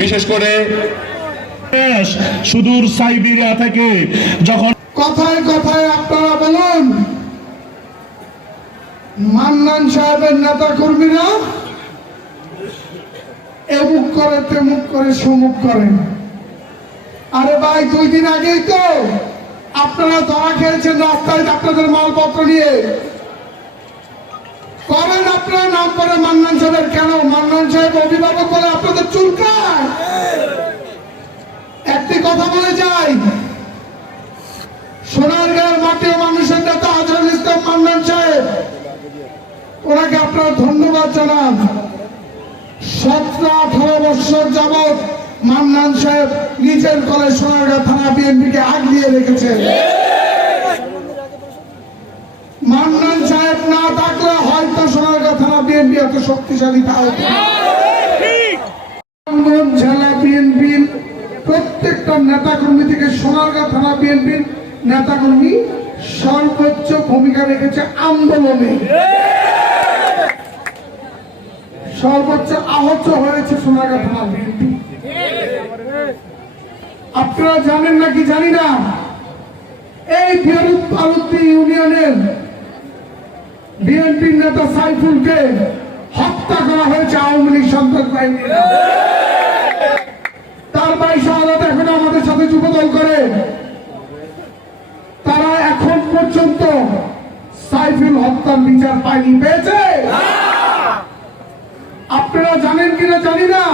বিশেষ করে সুদূর সাইবেরিয়া থেকে যখন কথায় কথায় আপনারা বলুন মান্নান সাহেবের নেতা কর্মীরা এমুক করে তেমুক করে সমুক করেন। আরে ভাই 2 দিন আগেই তো আপনারা ধরা খেয়েছেন রাস্তায় আপনাদের মালপত্র নিয়ে। করেন আপনারা নাম করে মান্নান সাহেবের, কেন মান্নান সাহেব অভিভাবক বলে আপনাদের চুলকায়? একটি কথা বলে যাই, সোনারগাঁয়ের মাটিও মানুষের নেতা আজহারুল ইসলাম মান্নান সাহেব, ওনাকে আপনারা ধন্যবাদ জানান। 17-18 বছর যাবৎ মান্নান সাহেব নিজের কলে সোনারগাঁ থানা বিএনপিকে আগলিয়ে রেখেছে। মান্নান সাহেব না থাকলে হয়তো সোনারগাঁ থানা বিএনপি এত শক্তিশালী থাকতো। জেলা বিএনপির প্রত্যেকটা নেতাকর্মী থেকে সোনারগাঁ থানা বিএনপির নেতাকর্মী সর্বোচ্চ ভূমিকা রেখেছে আন্দোলনে। সর্বোচ্চ আহত হয়েছে সোনারগাঁ থানা বিএনপি। আপনারা জানেন নাকি জানি না, এই ফেরুৎপালুত্তি ইউনিয়নের বিএনপির নেতা সাইফুলকে হত্যা করা হয়েছে আওয়ামী লীগ সন্ত্রাস বাহিনী। তার ভাই শাহাদাত এখন আমাদের সাথে যুবদল করে। তারা এখন পর্যন্ত সাইফুল হত্যার বিচার পায়নি, পেয়েছে? আপনারা জানেন কিনা জানি না,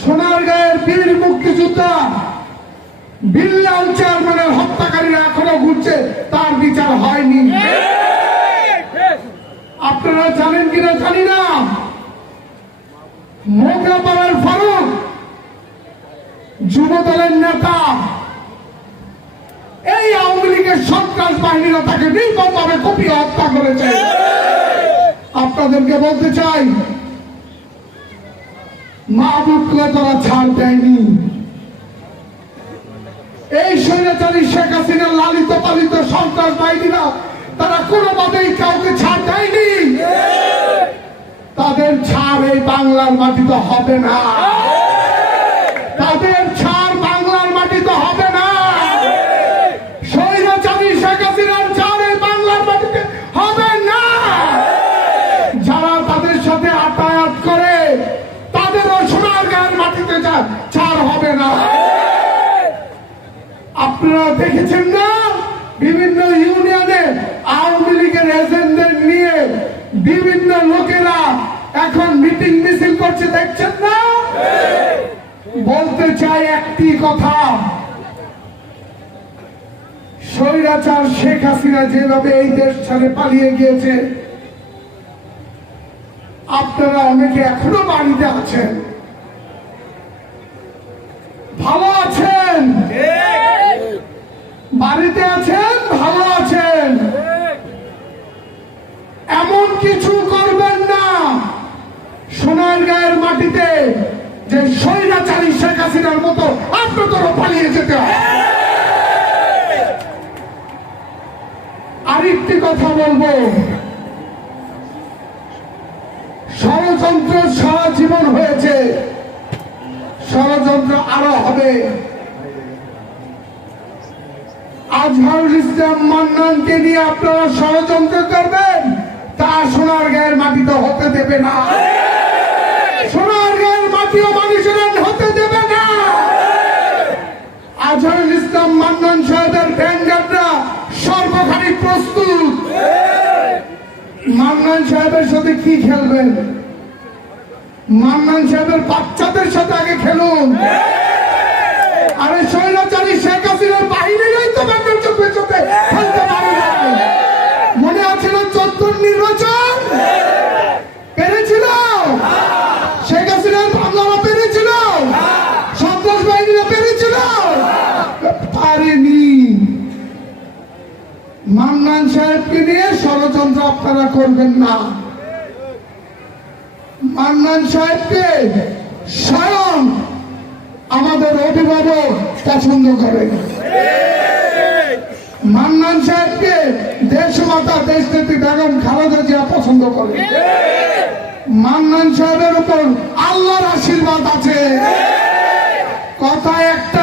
সোনারগাঁয়ের বীর মুক্তিযোদ্ধা বিল্লাল চেয়ারম্যানের হত্যাকারীরা এখনো ঘুরছে, তার বিচার হয়নি। আপনারা জানেন কিনা জানি না, মোগরাপাড়ার ফারুক যুবদলের নেতা, এই আওয়ামী লীগের সন্ত্রাস বাহিনীরা তাকে নির্মমভাবে কুপিয়ে হত্যা করেছে। আপনাদেরকে বলতে চাই, মাহবুবকে তারা ছাড় দেয়নি। এই স্বৈরাচারী শেখ হাসিনার লালিত পালিত সন্ত্রাস বাহিনীরা তারা কোনোভাবেই কাউকে ছাড় দেয়নি। তাদের ছাড় এই বাংলার মাটিতে হবে না, তাদের ছাড় বাংলার মাটিতে হবে না। স্বৈরাচারী শেখ হাসিনার ছাড় এই বাংলার মাটিতে হবে না। যারা তাদের সাথে আতায়াত করে তাদেরও সোনারগাঁয়ের মাটিতে ছাড় হবে না। আপনারা দেখেছেন না, বিভিন্ন ইউনিয়নে আওয়ামী লীগের এজেন্টদের নিয়ে বিভিন্ন লোকেরা এখন মিটিং মিছিল করছে, দেখছেন না? বলতে চাই একটি কথা, স্বৈরাচার শেখ হাসিনা যেভাবে এই দেশ ছেড়ে পালিয়ে গিয়েছে, আপনারা অনেকে এখনো বাড়িতে আছেন, ভালো আছেন, বাড়িতে আছেন, ভালো আছেন। এমন কিছু করবেন না সোনারগাঁয়ের মাটিতে যে স্বৈরাচারী শেখ হাসিনার মতো আপনাদেরও পালিয়ে যেতে হয়। আরেকটি কথা বলবো, ষড়যন্ত্র সারা জীবন হয়েছে, ষড়যন্ত্র আরো হবে। আজহারুল ইসলাম মান্নানকে নিয়ে আপনারা ষড়যন্ত্র করবেন, তা সোনারগাঁয়ের মাটিতে হতে দেবে না। সোনারগাঁয়ের মাটিও মানুষের হতে দেবে না। আজহারুল ইসলাম মান্নান সাহেবের ব্যাংগাররা সর্বখানি প্রস্তুত। মান্নান সাহেবের সাথে কি খেলবেন? মান্নান সাহেবের বাচ্চাদের সাথে আগে খেলুন। আরে স্বৈরাচারী শেখ হাসিনার বাহিনীরাই তো মান্নান চোখে চোখে খেলতে পারে না। মনে আছে না 14 নির্বাচন পেরেছিল, শেখ হাসিনার বাংলারা পেরেছিল, সন্ত্রাস বাহিনীরা পেরেছিল, পারেনি। মান্নান সাহেবকে নিয়ে ষড়যন্ত্র আপনারা করবেন না। মান্নান সাহেবকে স্বয়ং আমাদের অভিভাবক পছন্দ করে। মান্নান সাহেবকে দেশ কথা দেশনেত্রী বেগম খালেদা জিয়া পছন্দ করে। মান্নান সাহেবের উপর আল্লাহর আশীর্বাদ আছে। কথা একটা